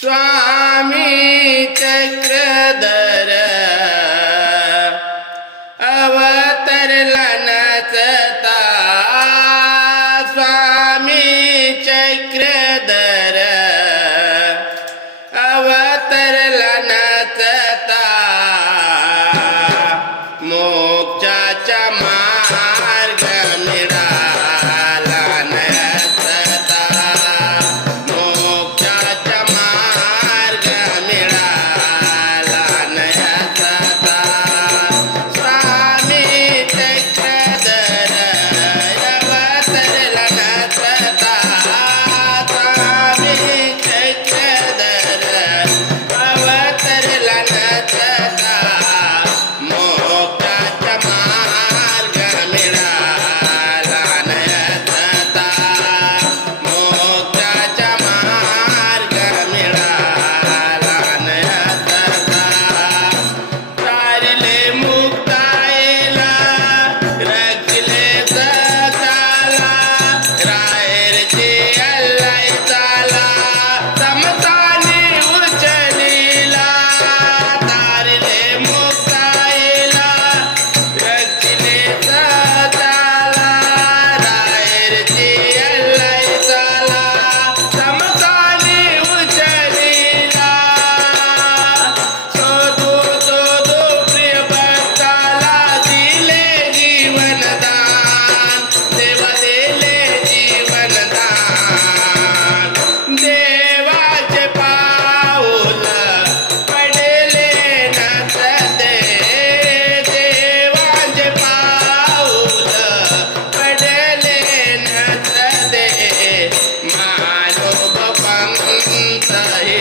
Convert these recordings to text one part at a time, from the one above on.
स्वामी चक्रधर। अवतरला नाचता स्वामी चक्रधर। अवतरला नाचता मोक्षाच्या मा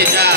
Great job.